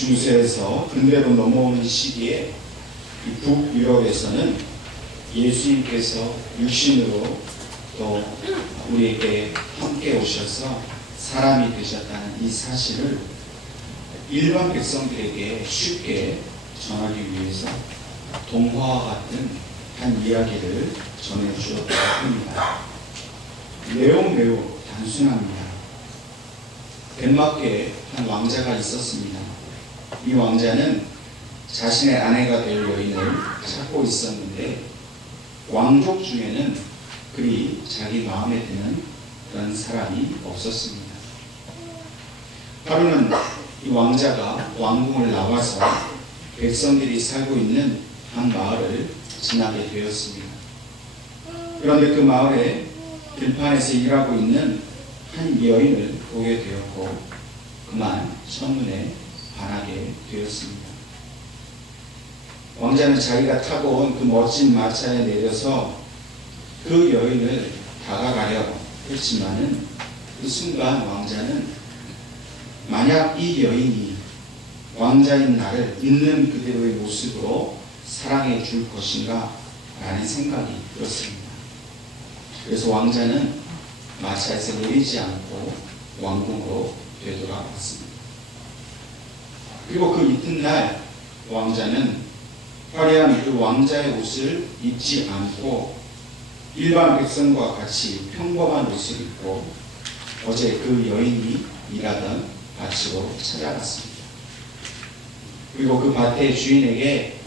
중세에서 근대로 넘어오는 시기에 이 북유럽에서는 예수님께서 육신으로 또 우리에게 함께 오셔서 사람이 되셨다는 이 사실을 일반 백성들에게 쉽게 전하기 위해서 동화와 같은 한 이야기를 전해주었다고 합니다. 매우 단순합니다. 덴마크에 한 왕자가 있었습니다. 이 왕자는 자신의 아내가 될 여인을 찾고 있었는데 왕족 중에는 그리 자기 마음에 드는 그런 사람이 없었습니다. 하루는 이 왕자가 왕궁을 나와서 백성들이 살고 있는 한 마을을 지나게 되었습니다. 그런데 그 마을에 들판에서 일하고 있는 한 여인을 보게 되었고 그만 첫눈에 반하게 되었습니다. 왕자는 자기가 타고 온 그 멋진 마차에 내려서 그 여인을 다가가려 했지만은 그 순간 왕자는 만약 이 여인이 왕자인 나를 있는 그대로의 모습으로 사랑해 줄 것인가 라는 생각이 들었습니다. 그래서 왕자는 마차에서 내리지 않고 왕궁으로 되돌아왔습니다. 그리고 그 이튿날 왕자는 화려한 그 왕자의 옷을 입지 않고 일반 백성과 같이 평범한 옷을 입고 어제 그 여인이 일하던 밭으로 찾아갔습니다. 그리고 그 밭의 주인에게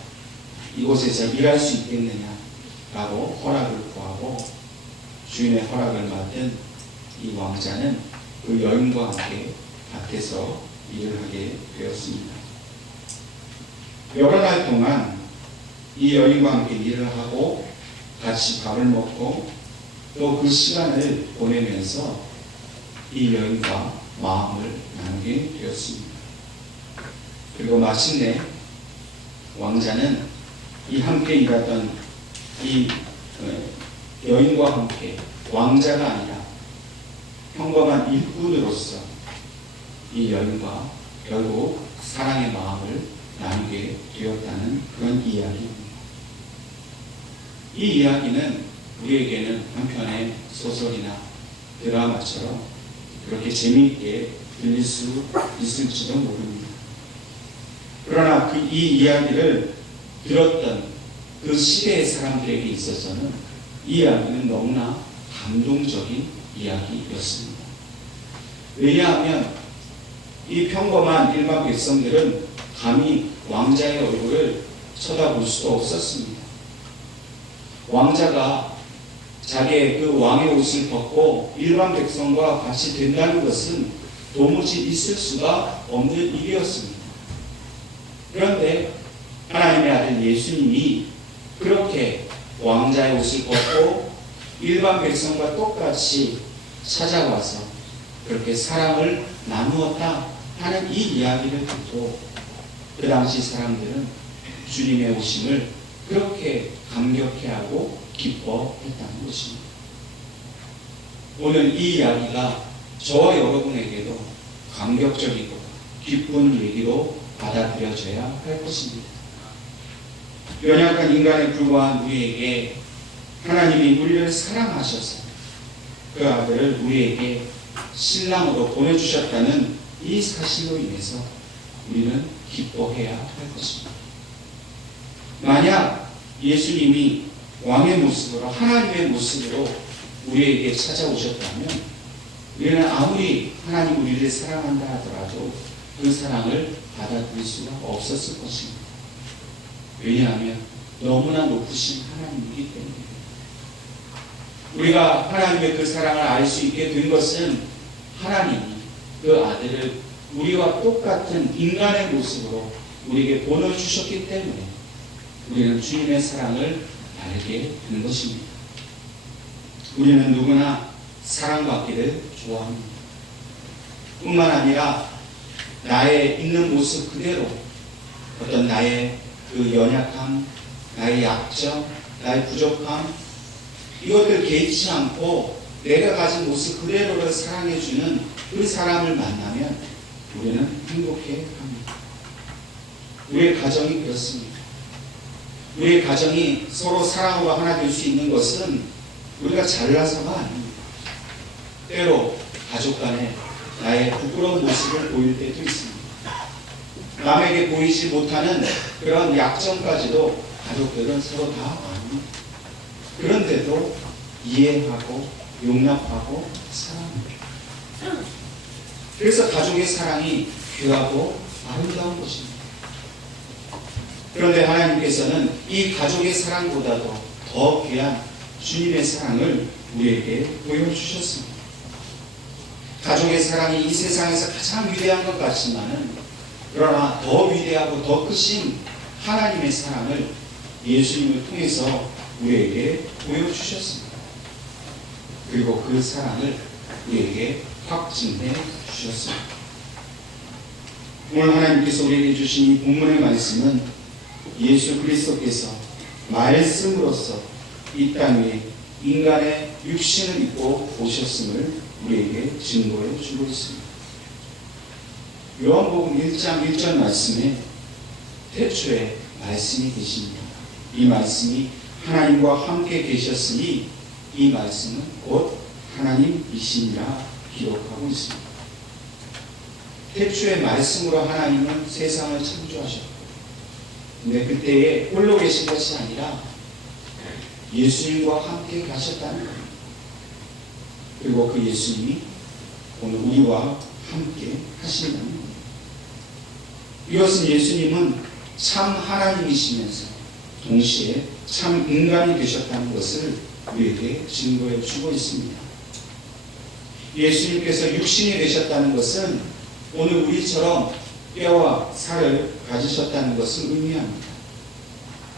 이곳에서 일할 수 있겠느냐라고 허락을 구하고 주인의 허락을 받은 이 왕자는 그 여인과 함께 밭에서 일을 하게 되었습니다. 여러 날 동안 이 여인과 함께 일을 하고 같이 밥을 먹고 또 그 시간을 보내면서 이 여인과 마음을 나누게 되었습니다. 그리고 마침내 왕자는 이 함께 일하던 이 여인과 함께 왕자가 아니라 평범한 일꾼으로서 이 여인과 결국 사랑의 마음을 나누게 되었다는 그런 이야기입니다. 이 이야기는 우리에게는 한편의 소설이나 드라마처럼 그렇게 재미있게 들릴 수 있을지도 모릅니다. 그러나 이 이야기를 들었던 그 시대의 사람들에게 있어서는 이 이야기는 너무나 감동적인 이야기였습니다. 왜냐하면 이 평범한 일반 백성들은 감히 왕자의 얼굴을 쳐다볼 수도 없었습니다. 왕자가 자기의 그 왕의 옷을 벗고 일반 백성과 같이 된다는 것은 도무지 있을 수가 없는 일이었습니다. 그런데 하나님의 아들 예수님이 그렇게 왕자의 옷을 벗고 일반 백성과 똑같이 찾아와서 그렇게 사랑을 나누었다 하는 이 이야기를 듣고 그 당시 사람들은 주님의 오심을 그렇게 감격해하고 기뻐했다는 것입니다. 오늘 이 이야기가 저와 여러분에게도 감격적이고 기쁜 얘기로 받아들여져야 할 것입니다. 연약한 인간에 불과한 우리에게 하나님이 우리를 사랑하셔서 그 아들을 우리에게 신랑으로 보내주셨다는 이 사실로 인해서 우리는 기뻐해야 할 것입니다. 만약 예수님이 왕의 모습으로 하나님의 모습으로 우리에게 찾아오셨다면 우리는 아무리 하나님 우리를 사랑한다 하더라도 그 사랑을 받아들일 수가 없었을 것입니다. 왜냐하면 너무나 높으신 하나님이기 때문에 우리가 하나님의 그 사랑을 알 수 있게 된 것은 하나님이 그 아들을 우리와 똑같은 인간의 모습으로 우리에게 보내주셨기 때문에 우리는 주님의 사랑을 알게 되는 것입니다. 우리는 누구나 사랑받기를 좋아합니다. 뿐만 아니라 나의 있는 모습 그대로 어떤 나의 그 연약함, 나의 약점, 나의 부족함 이것들 개의치 않고 내가 가진 모습 그대로를 사랑해주는 그 사람을 만나면 우리는 행복해 합니다. 우리의 가정이 그렇습니다. 우리의 가정이 서로 사랑으로 하나 될 수 있는 것은 우리가 잘나서가 아닙니다. 때로 가족 간에 나의 부끄러운 모습을 보일 때도 있습니다. 남에게 보이지 못하는 그런 약점까지도 가족들은 서로 다 압니다. 그런데도 이해하고 용납하고 사랑합니다. 그래서 가족의 사랑이 귀하고 아름다운 것입니다. 그런데 하나님께서는 이 가족의 사랑보다도 더 귀한 주님의 사랑을 우리에게 보여주셨습니다. 가족의 사랑이 이 세상에서 가장 위대한 것 같지만은 그러나 더 위대하고 더 크신 하나님의 사랑을 예수님을 통해서 우리에게 보여주셨습니다. 그리고 그 사랑을 우리에게 확증해 주셨습니다. 오늘 하나님께서 우리에게 주신 이 본문의 말씀은 예수 그리스도께서 말씀으로서 이 땅 위에 인간의 육신을 입고 오셨음을 우리에게 증거해 주고 있습니다. 요한복음 1장 1절 말씀에 태초에 말씀이 계십니다. 이 말씀이 하나님과 함께 계셨으니 이 말씀은 곧 하나님이시니라 기록하고 있습니다. 태초의 말씀으로 하나님은 세상을 창조하셨고, 근데 그때에 홀로 계신 것이 아니라 예수님과 함께 가셨다는 겁니다. 그리고 그 예수님이 오늘 우리와 함께 하신다는 겁니다. 이것은 예수님은 참 하나님이시면서 동시에 참 인간이 되셨다는 것을 우리에게 증거해 주고 있습니다. 예수님께서 육신이 되셨다는 것은 오늘 우리처럼 뼈와 살을 가지셨다는 것을 의미합니다.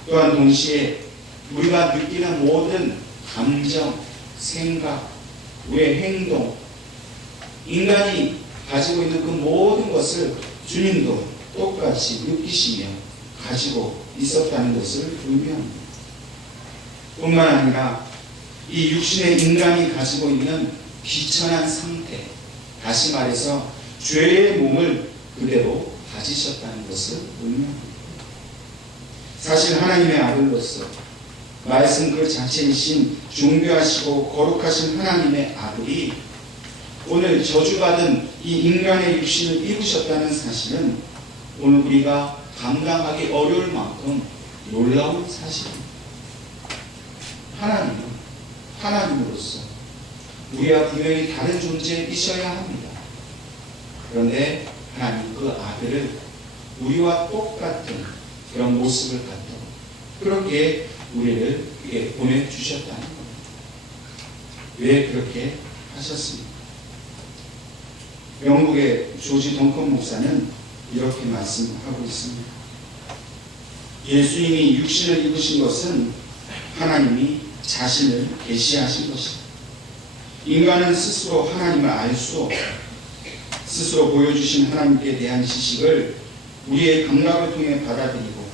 또한 동시에 우리가 느끼는 모든 감정, 생각, 우리의 행동, 인간이 가지고 있는 그 모든 것을 주님도 똑같이 느끼시며 가지고 있었다는 것을 의미합니다. 뿐만 아니라 이 육신의 인간이 가지고 있는 비천한 상태, 다시 말해서 죄의 몸을 그대로 가지셨다는 것을 의미합니다. 사실 하나님의 아들로서 말씀 그 자체이신 존귀하시고 거룩하신 하나님의 아들이 오늘 저주받은 이 인간의 육신을 입으셨다는 사실은 오늘 우리가 감당하기 어려울 만큼 놀라운 사실입니다. 하나님은 하나님으로서 우리와 분명히 다른 존재이셔야 합니다. 그런데 하나님 그 아들을 우리와 똑같은 그런 모습을 갖도록 그렇게 우리를 보내주셨다는 겁니다. 왜 그렇게 하셨습니까? 영국의 조지 덩컨 목사는 이렇게 말씀하고 있습니다. 예수님이 육신을 입으신 것은 하나님이 자신을 계시하신 것입니다. 인간은 스스로 하나님을 알 수 없고 스스로 보여주신 하나님께 대한 지식을 우리의 감각을 통해 받아들이고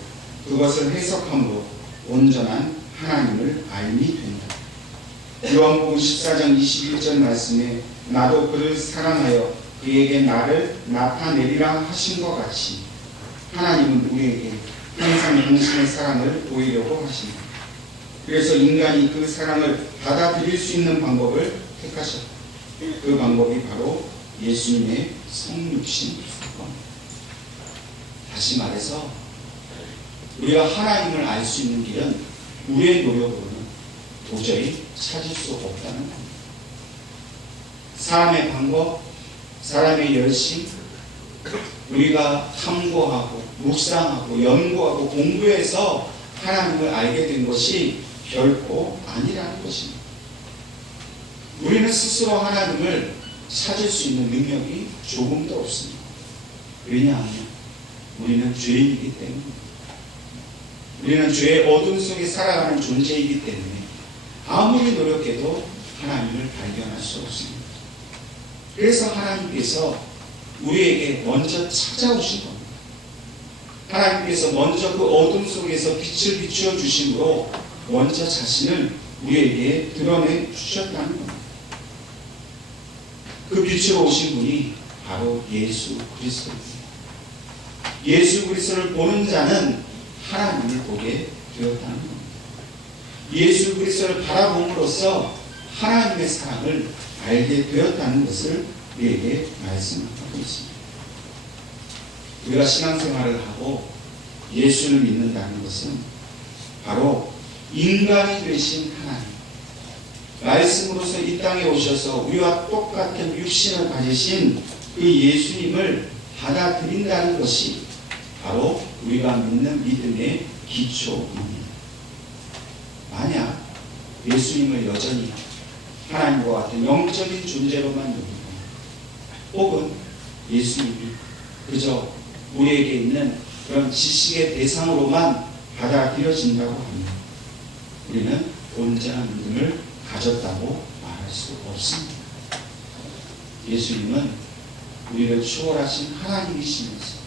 그것을 해석함으로 온전한 하나님을 알미 된다. 요한복음 14장 21절 말씀에 나도 그를 사랑하여 그에게 나를 나타내리라 하신 것 같이 하나님은 우리에게 항상 당신의 사랑을 보이려고 하십니다. 그래서 인간이 그 사랑을 받아들일 수 있는 방법을 택하셨다. 그 방법이 바로 예수님의 성육신 사건입니다. 다시 말해서 우리가 하나님을 알 수 있는 길은 우리의 노력으로는 도저히 찾을 수 없다는 겁니다. 사람의 방법, 사람의 열심, 우리가 탐구하고 묵상하고 연구하고 공부해서 하나님을 알게 된 것이 결코 아니라는 것입니다. 우리는 스스로 하나님을 찾을 수 있는 능력이 조금도 없습니다. 왜냐하면 우리는 죄인이기 때문입니다. 우리는 죄의 어둠 속에 살아가는 존재이기 때문에 아무리 노력해도 하나님을 발견할 수 없습니다. 그래서 하나님께서 우리에게 먼저 찾아오신 겁니다. 하나님께서 먼저 그 어둠 속에서 빛을 비추어 주심으로 먼저 자신을 우리에게 드러내 주셨다는 겁니다. 그 빛으로 오신 분이 바로 예수 그리스도입니다. 예수 그리스도를 보는 자는 하나님을 보게 되었다는 겁니다. 예수 그리스도를 바라봄으로써 하나님의 사랑을 알게 되었다는 것을 우리에게 말씀하고 있습니다. 우리가 신앙생활을 하고 예수를 믿는다는 것은 바로 인간이 되신 하나님, 말씀으로서 이 땅에 오셔서 우리와 똑같은 육신을 가지신 그 예수님을 받아들인다는 것이 바로 우리가 믿는 믿음의 기초입니다. 만약 예수님을 여전히 하나님과 같은 영적인 존재로만 여기고 혹은 예수님이 그저 우리에게 있는 그런 지식의 대상으로만 받아들여진다고 합니다. 우리는 온전한 믿음을 가졌다고 말할 수 없습니다. 예수님은 우리를 초월하신 하나님이시면서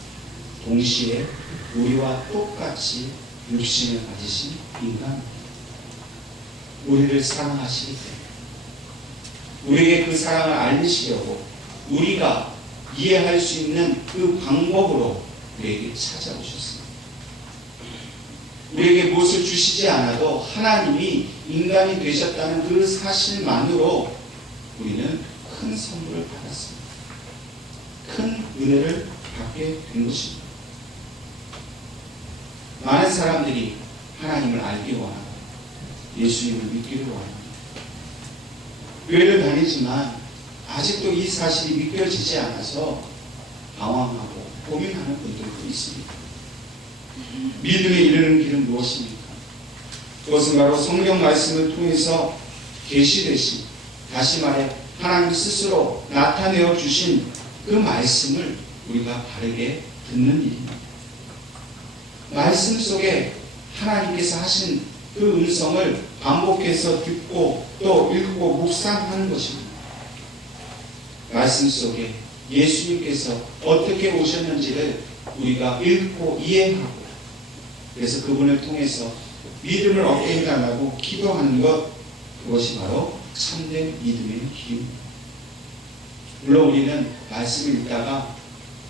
동시에 우리와 똑같이 육신을 가지신 인간입니다. 우리를 사랑하시기 때문에 우리에게 그 사랑을 알리시려고 우리가 이해할 수 있는 그 방법으로 우리에게 찾아오셨습니다. 우리에게 무엇을 주시지 않아도 하나님이 인간이 되셨다는 그 사실만으로 우리는 큰 선물을 받았습니다. 큰 은혜를 받게 된 것입니다. 많은 사람들이 하나님을 알기 원하고 예수님을 믿기를 원합니다. 교회를 다니지만 아직도 이 사실이 믿겨지지 않아서 방황하고 고민하는 분들도 있습니다. 믿음에 이르는 길은 무엇입니까? 그것은 바로 성경 말씀을 통해서 계시되신, 다시 말해 하나님 스스로 나타내어 주신 그 말씀을 우리가 바르게 듣는 일입니다. 말씀 속에 하나님께서 하신 그 음성을 반복해서 듣고 또 읽고 묵상하는 것입니다. 말씀 속에 예수님께서 어떻게 오셨는지를 우리가 읽고 이해하고 그래서 그분을 통해서 믿음을 얻게 해달라고 기도하는 것, 그것이 바로 참된 믿음의 길입니다. 물론 우리는 말씀을 읽다가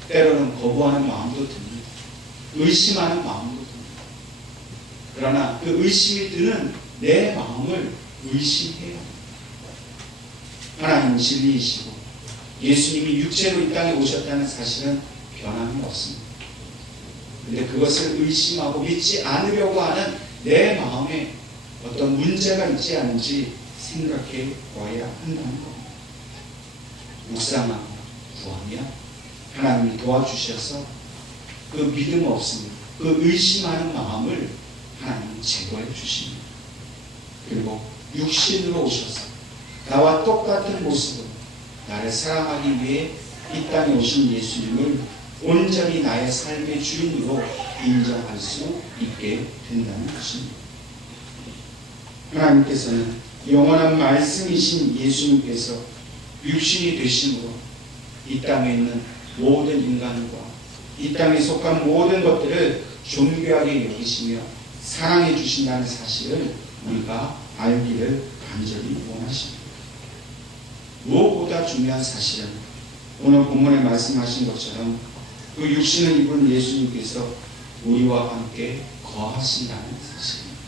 때로는 거부하는 마음도 듭니다. 의심하는 마음도 듭니다. 그러나 그 의심이 드는 내 마음을 의심해야 합니다. 하나님은 진리이시고 예수님이 육체로 이 땅에 오셨다는 사실은 변함이 없습니다. 그런데 그것을 의심하고 믿지 않으려고 하는 내 마음에 어떤 문제가 있지 않은지 생각해 보아야 한다는 겁니다. 묵상하고 구하면 하나님이 도와주셔서 그 믿음 없음, 그 의심하는 마음을 하나님이 제거해 주십니다. 그리고 육신으로 오셔서 나와 똑같은 모습으로 나를 사랑하기 위해 이 땅에 오신 예수님을 온전히 나의 삶의 주인으로 인정할 수 있게 된다는 것입니다. 하나님께서는 영원한 말씀이신 예수님께서 육신이 되심으로 이 땅에 있는 모든 인간과 이 땅에 속한 모든 것들을 존귀하게 여기시며 사랑해 주신다는 사실을 우리가 알기를 간절히 원하십니다. 무엇보다 중요한 사실은 오늘 본문에 말씀하신 것처럼 그 육신을 입은 예수님께서 우리와 함께 거하신다는 사실입니다.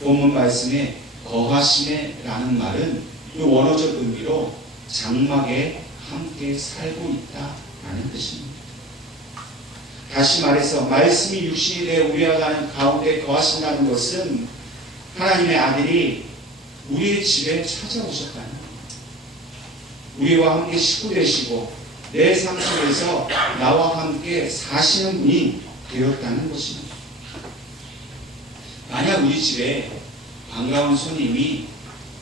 본문 말씀에 거하시네라는 말은 그 원어적 의미로 장막에 함께 살고 있다라는 뜻입니다. 다시 말해서 말씀이 육신이 되어 우리와 가운데 거하신다는 것은 하나님의 아들이 우리의 집에 찾아오셨다는 겁니다. 우리와 함께 식구 되시고 내 삶 속에서 나와 함께 사시는 분이 되었다는 것입니다. 만약 우리 집에 반가운 손님이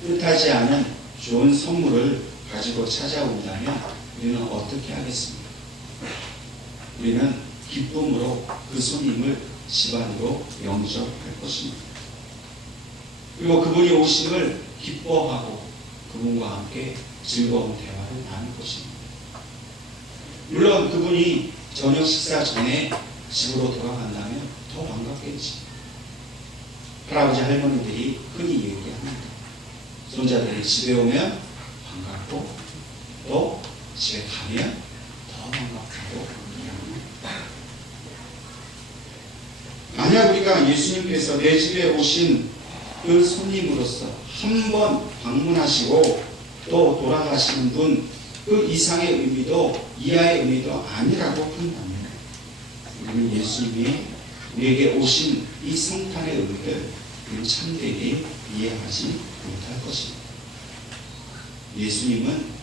뜻하지 않은 좋은 선물을 가지고 찾아온다면 우리는 어떻게 하겠습니까? 우리는 기쁨으로 그 손님을 집안으로 영접할 것입니다. 그리고 그분이 오심을 기뻐하고 그분과 함께 즐거운 대화를 나눌 것입니다. 물론 그분이 저녁 식사 전에 집으로 돌아간다면 더 반갑겠지. 할아버지 할머니들이 흔히 얘기합니다. 손자들이 집에 오면 반갑고 또 집에 가면 더 반갑다고 얘기합니다. 우리가 예수님께서 내 집에 오신 그 손님으로서 한 번 방문하시고 또 돌아가시는 분, 그 이상의 의미도 이하의 의미도 아니라고 한다면 우리는 예수님이 우리에게 오신 이 성탄의 의미를 참되게 이해하지 못할 것입니다. 예수님은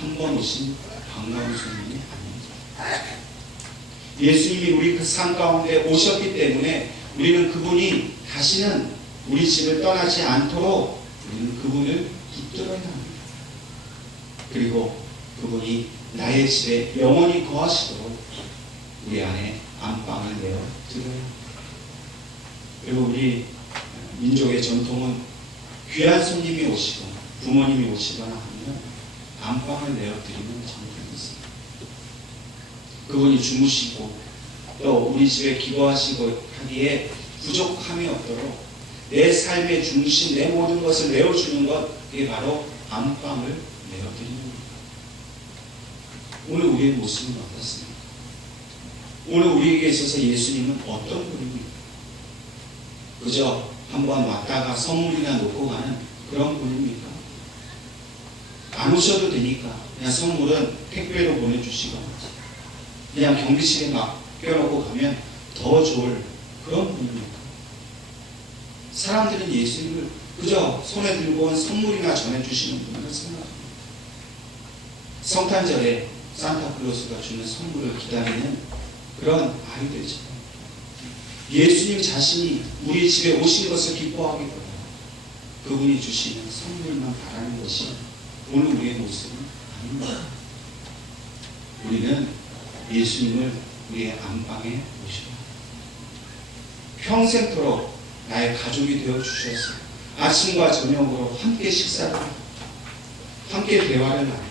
한 번 오신 반가운 손님이 아닙니다. 예수님이 우리 그 삶 가운데 오셨기 때문에 우리는 그분이 다시는 우리 집을 떠나지 않도록 우리는 그분을 붙들어야 합니다. 그리고 그분이 나의 집에 영원히 거하시도록 우리 안에 안방을 내어 드려야 합니다. 그리고 우리 민족의 전통은 귀한 손님이 오시고 부모님이 오시거나 하면 안방을 내어 드리는 전통이 있습니다. 그분이 주무시고 또 우리 집에 기도하시고 하기에 부족함이 없도록 내 삶의 중심, 내 모든 것을 내어주는 것, 그게 바로 안방을 내어드리는 겁니다. 오늘 우리의 모습은 어떻습니까? 오늘 우리에게 있어서 예수님은 어떤 분입니까? 그저 한번 왔다가 선물이나 놓고 가는 그런 분입니까? 안 오셔도 되니까 그냥 선물은 택배로 보내주시거나 그냥 경비실에 맡겨놓고 가면 더 좋을 그런 분입니까? 사람들은 예수님을 그저 손에 들고 온 선물이나 전해주시는 분으로 생각합니다. 성탄절에 산타클로스가 주는 선물을 기다리는 그런 아이들이죠. 예수님 자신이 우리 집에 오신 것을 기뻐하기보다 그분이 주시는 선물만 바라는 것이 오늘 우리의 모습은 아닙니다. 우리는 예수님을 우리의 안방에 모셔야 평생토록 나의 가족이 되어주셔서 아침과 저녁으로 함께 식사를 하고 함께 대화를 나누고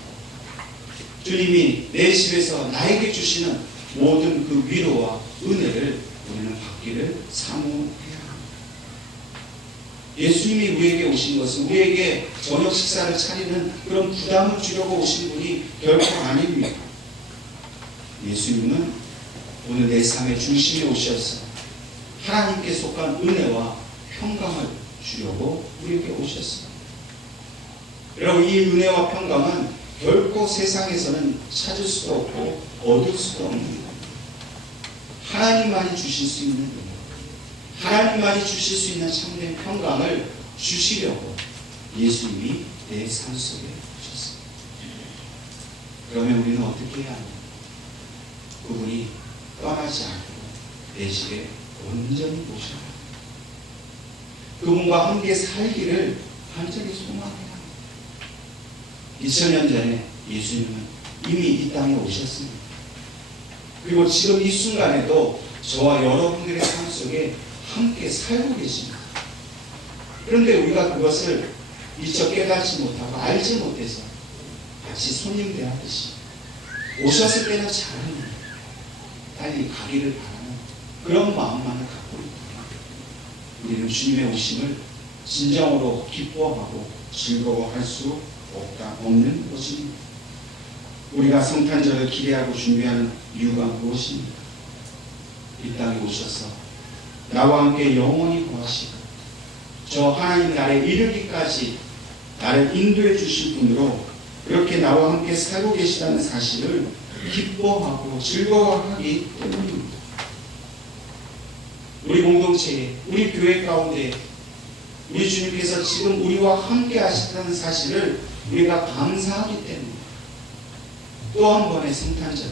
주님이 내 집에서 나에게 주시는 모든 그 위로와 은혜를 우리는 받기를 사모해야 합니다. 예수님이 우리에게 오신 것은 우리에게 저녁 식사를 차리는 그런 부담을 주려고 오신 분이 결코 아닙니다. 예수님은 오늘 내 삶의 중심에 오셔서 하나님께 속한 은혜와 평강을 주려고 우리에게 오셨습니다. 여러분, 이 은혜와 평강은 결코 세상에서는 찾을 수도 없고 얻을 수도 없는 겁니다. 하나님만이 주실 수 있는 은혜, 하나님만이 주실 수 있는 참된 평강을 주시려고 예수님이 내 삶 속에 오셨습니다. 그러면 우리는 어떻게 해야 하냐? 그분이 떠나지 않고 내 집에 온전히 모셔야 합니다. 그분과 함께 살기를 간절히 소망해야 합니다. 2000년 전에 예수님은 이미 이 땅에 오셨습니다. 그리고 지금 이 순간에도 저와 여러분들의 삶 속에 함께 살고 계십니다. 그런데 우리가 그것을 미처 깨닫지 못하고 알지 못해서 마치 손님 대하듯이 오셨을 때는 잘하는 빨리 가기를 바라는 그런 마음만을 갖고 있다. 우리는 주님의 오심을 진정으로 기뻐하고 즐거워할 수 없는 것입니다. 우리가 성탄절을 기대하고 준비하는 이유가 무엇입니까? 이 땅에 오셔서 나와 함께 영원히 거하시고 저 하나님 나라에 이르기까지 나를 인도해 주실 분으로 이렇게 나와 함께 살고 계시다는 사실을 기뻐하고 즐거워하기 때문입니다. 우리 공동체에, 우리 교회 가운데 우리 주님께서 지금 우리와 함께 하시다는 사실을 우리가 감사하기 때문에 또 한 번의 성탄절을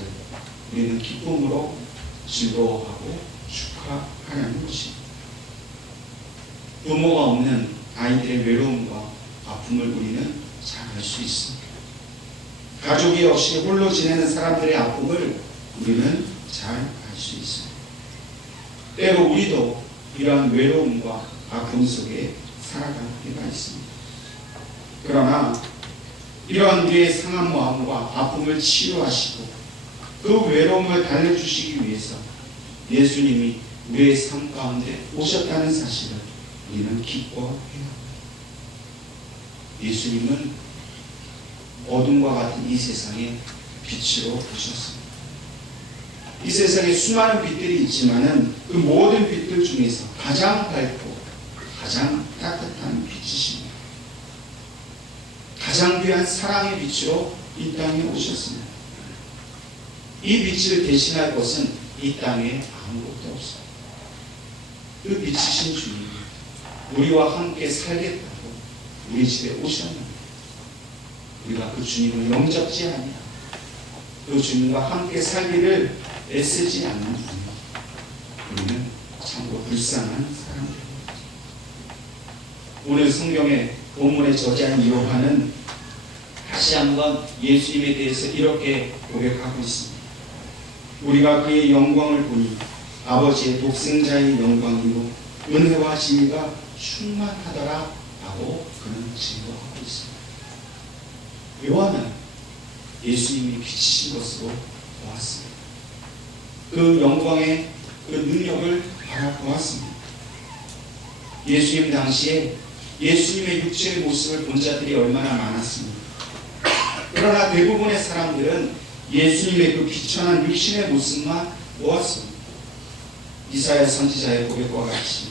우리는 기쁨으로 즐거워하고 축하하는 것입니다. 부모가 없는 아이들의 외로움과 아픔을 우리는 잘 알 수 있습니다. 가족이 없이 홀로 지내는 사람들의 아픔을 우리는 잘 알 수 있습니다. 때로 우리도 이러한 외로움과 아픔 속에 살아갈 때가 있습니다. 그러나 이러한 우리의 상한 마음과 아픔을 치유하시고 그 외로움을 달래주시기 위해서 예수님이 우리의 삶 가운데 오셨다는 사실을 우리는 기뻐해야 합니다. 예수님은 어둠과 같은 이 세상에 빛으로 오셨습니다. 이 세상에 수많은 빛들이 있지만은 그 모든 빛들 중에서 가장 밝고 가장 따뜻한 빛이십니다. 가장 귀한 사랑의 빛으로 이 땅에 오셨습니다. 이 빛을 대신할 것은 이 땅에 아무것도 없어요. 그 빛이신 주님이 우리와 함께 살겠다고 우리 집에 오셨는데 우리가 그 주님을 영접지 아니하고 그 주님과 함께 살기를 애쓰지 않는 우리는 참으로 불쌍한 사람들입니다. 오늘 성경의 본문에 저자인 요한은 다시 한번 예수님에 대해서 이렇게 고백하고 있습니다. 우리가 그의 영광을 보니 아버지의 독생자의 영광이요 은혜와 진리가 충만하더라 라고 그는 증거하고 있습니다. 요한은 예수님이 빛이신 것으로 보았습니다. 그 영광의 그 능력을 바라보았습니다. 예수님 당시에 예수님의 육체의 모습을 본 자들이 얼마나 많았습니까? 그러나 대부분의 사람들은 예수님의 그 비천한 육신의 모습만 보았습니다. 이사야 선지자의 고백과 같이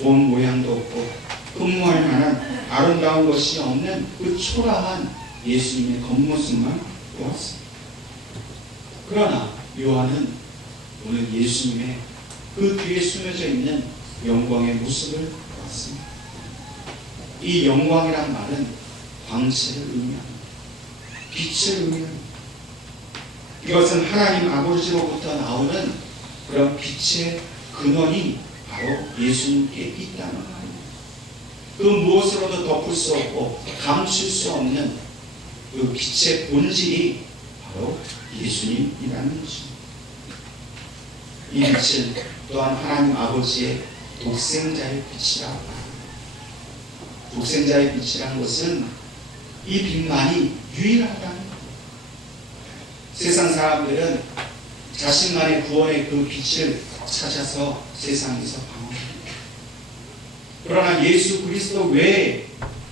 본 모양도 없고 흠모할 만한 아름다운 것이 없는 그 초라한 예수님의 겉모습만 보았습니다. 그러나 요한은 오늘 예수님의 그 뒤에 숨겨져 있는 영광의 모습을 보았습니다. 이 영광이란 말은 광채를 의미합니다. 빛을 의미합니다. 이것은 하나님 아버지로부터 나오는 그런 빛의 근원이 바로 예수님께 있다는 말입니다. 그 무엇으로도 덮을 수 없고 감출 수 없는 그 빛의 본질이 바로 예수님이라는 것입니다. 이 빛은 또한 하나님 아버지의 독생자의 빛이라고 합니다. 독생자의 빛이라는 것은 이 빛만이 유일하다는 겁니다. 세상 사람들은 자신만의 구원의 그 빛을 찾아서 세상에서 방황합니다. 그러나 예수 그리스도 외에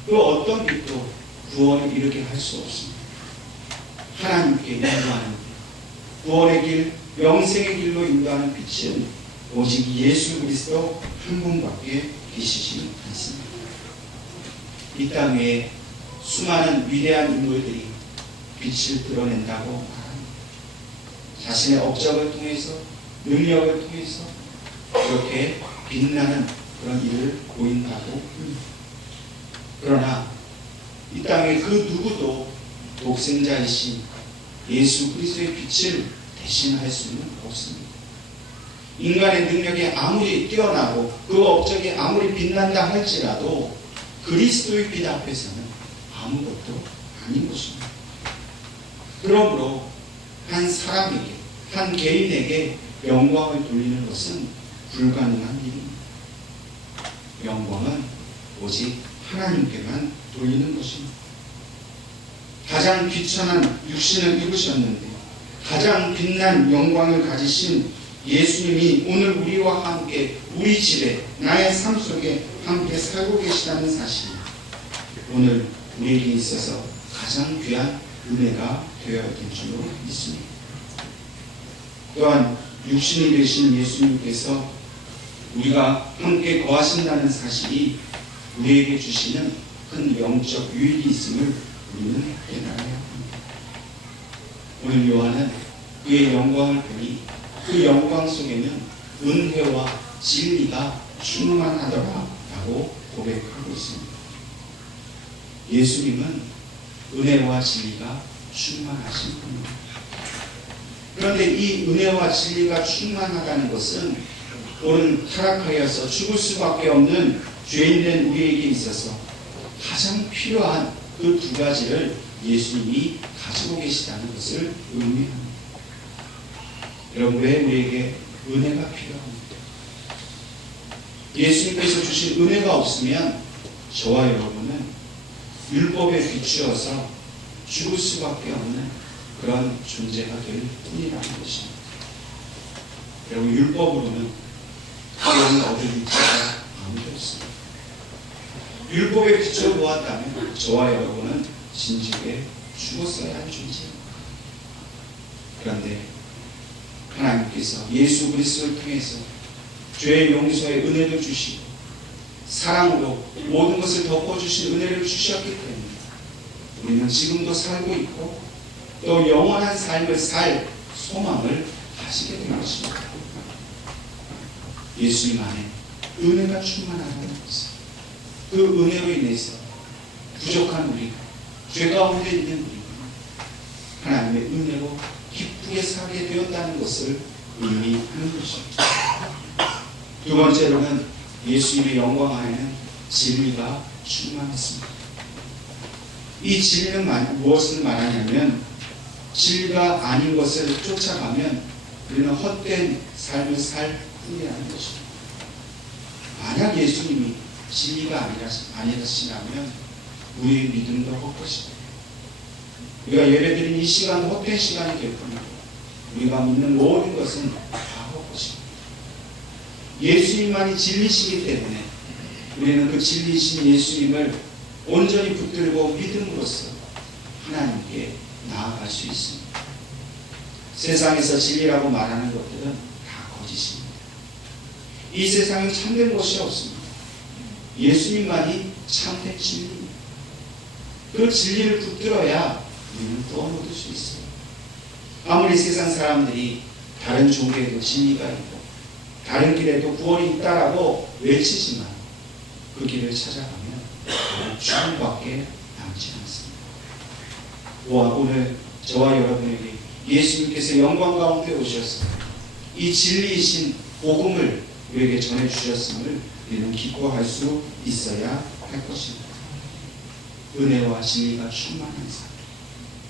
그 어떤 빛도 구원을 이루게 할 수 없습니다. 하나님께 인도하는 구원의 길, 영생의 길로 인도하는 빛은 오직 예수 그리스도 한 분밖에 계시지 않습니다. 이 땅에 수많은 위대한 인물들이 빛을 드러낸다고 말합니다. 자신의 업적을 통해서, 능력을 통해서 그렇게 빛나는 그런 일을 보인다고 합니다. 그러나 이 땅에 그 누구도 독생자이신 예수 그리스도의 빛을 대신할 수는 없습니다. 인간의 능력이 아무리 뛰어나고 그 업적이 아무리 빛난다 할지라도 그리스도의 빛 앞에서는 아무것도 아닌 것입니다. 그러므로 한 사람에게, 한 개인에게 영광을 돌리는 것은 불가능한 일입니다. 영광은 오직 하나님께만 돌리는 것입니다. 가장 귀천한 육신을 입으셨는데 가장 빛난 영광을 가지신 예수님이 오늘 우리와 함께 우리 집에 나의 삶 속에 함께 살고 계시다는 사실이 오늘 우리에게 있어서 가장 귀한 은혜가 되어야 될 줄로 믿습니다. 또한 육신이 되신 예수님께서 우리가 함께 거하신다는 사실이 우리에게 주시는 큰 영적 유익이 있음을 우리는 깨달아야 합니다. 오늘 요한은 그의 영광을 보니 그 영광 속에는 은혜와 진리가 충만하더라 라고 고백하고 있습니다. 예수님은 은혜와 진리가 충만하신 분입니다. 그런데 이 은혜와 진리가 충만하다는 것은 오늘 타락하여서 죽을 수밖에 없는 죄인된 우리에게 있어서 가장 필요한 그 두 가지를 예수님이 가지고 계시다는 것을 의미합니다. 여러분, 왜 우리에게 은혜가 필요합니까? 예수님께서 주신 은혜가 없으면 저와 여러분은 율법에 비추어서 죽을 수밖에 없는 그런 존재가 될 뿐이라는 것입니다. 여러분, 율법으로는 구원을 얻을 자가 아무도 없습니다. 율법에 비추어 보았다면 저와 여러분은 진즉에 죽었어야 할 존재입니다. 그런데 하나님께서 예수 그리스도를 통해서 죄의 용서의 은혜를 주시고 사랑으로 모든 것을 덮어주신 은혜를 주셨기 때문에 우리는 지금도 살고 있고 또 영원한 삶을 살 소망을 가지게 된 것입니다. 예수님 안에 은혜가 충만하다는 것을, 그 은혜로 인해서 부족한 우리가, 죄 가운데 있는 우리가 하나님의 은혜로 기쁘게 살게 되었다는 것을 의미하는 것입니다. 두 번째로는 예수님의 영광 안에는 진리가 충만했습니다. 이 진리는 무엇을 말하냐면 진리가 아닌 것을 쫓아가면 우리는 헛된 삶을 살 뿐이라는 것입니다. 만약 예수님이 진리가 아니라시라면 우리의 믿음도 헛것입니다. 우리가 예배드린 이 시간도 헛된 시간이 될 뿐이고 우리가 믿는 모든 것은 다 헛것입니다. 예수님만이 진리시기 때문에 우리는 그 진리이신 예수님을 온전히 붙들고 믿음으로써 하나님께 나아갈 수 있습니다. 세상에서 진리라고 말하는 것들은 다 거짓입니다. 이 세상에 참된 것이 없습니다. 예수님만이 참된 진리입니다. 그 진리를 붙들어야 우리는 구원 얻을 수 있어요. 아무리 세상 사람들이 다른 종교에도 진리가 있고 다른 길에도 구원이 있다라고 외치지만 그 길을 찾아가면 죽음밖에 남지 않습니다. 오늘 저와 여러분에게 예수님께서 영광 가운데 오셔서 이 진리이신 복음을 우리에게 전해주셨음을 우리는 기뻐할 수 있어야 할 것입니다. 은혜와 진리가 충만한 삶,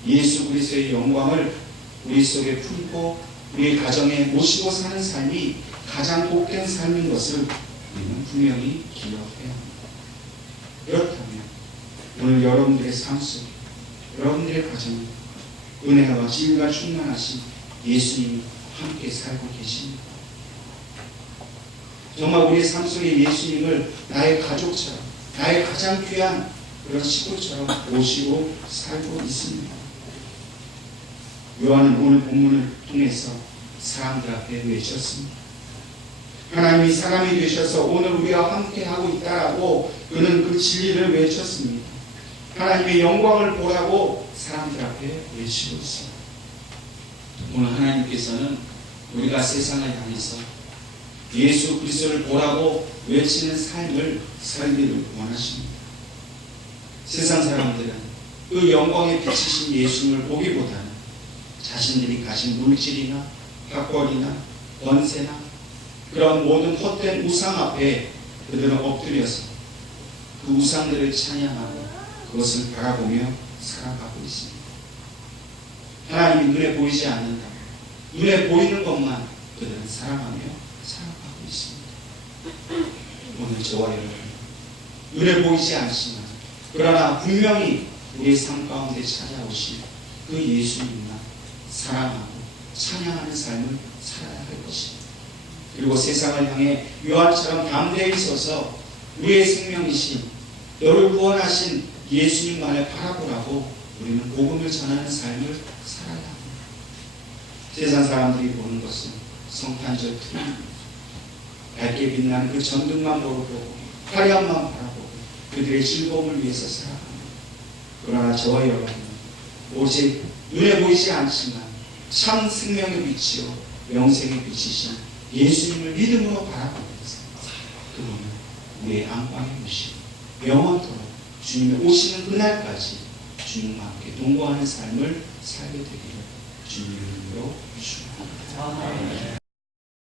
예수 그리스도의 영광을 우리 속에 품고 우리 가정에 모시고 사는 삶이 가장 복된 삶인 것을 우리는 분명히 기억해야 합니다. 그렇다면 오늘 여러분들의 삶 속에, 여러분들의 가정에 은혜와 진리가 충만하신 예수님이 함께 살고 계십니다. 정말 우리의 삶 속에 예수님을 나의 가족처럼, 나의 가장 귀한 그런 식구처럼 모시고 살고 있습니다. 요한은 오늘 본문을 통해서 사람들 앞에 외쳤습니다. 하나님이 사람이 되셔서 오늘 우리와 함께하고 있다라고 그는 그 진리를 외쳤습니다. 하나님의 영광을 보라고 사람들 앞에 외치고 있습니다. 오늘 하나님께서는 우리가 세상을 향해서 예수 그리스도를 보라고 외치는 삶을 살기를 원하십니다. 세상 사람들은 그 영광에 비치신 예수님을 보기보다는 자신들이 가진 물질이나 학벌이나 권세나 그런 모든 헛된 우상 앞에 그들은 엎드려서 그 우상들을 찬양하고 그것을 바라보며 살아가고 있습니다. 하나님이 눈에 보이지 않는다. 눈에 보이는 것만 그들은 사랑하며 살아가고 있습니다. 오늘 저와 여러분, 눈에 보이지 않지만 그러나 분명히 우리의 삶 가운데 찾아오신 그 예수님만 사랑하고 찬양하는 삶을 살아야 할 것입니다. 그리고 세상을 향해 요한처럼 담대히 서서 우리의 생명이신 너를 구원하신 예수님만을 바라보라고 우리는 복음을 전하는 삶을 살아야 합니다. 세상 사람들이 보는 것은 성탄절 트리입니다. 밝게 빛나는 그 전등만 보고 화려함만 바라보고 그들의 즐거움을 위해서 살아갑니다. 그러나 저와 여러분은 오직 눈에 보이지 않지만 참 생명의 빛이요 영생의 빛이신 예수님을 믿음으로 바라보면서 그분은 우리의 안방에 오시고 영원토록 주님의 오시는 그날까지 주님과 함께 동거하는 삶을 살게 되기를 주님의 이름으로 축원합니다.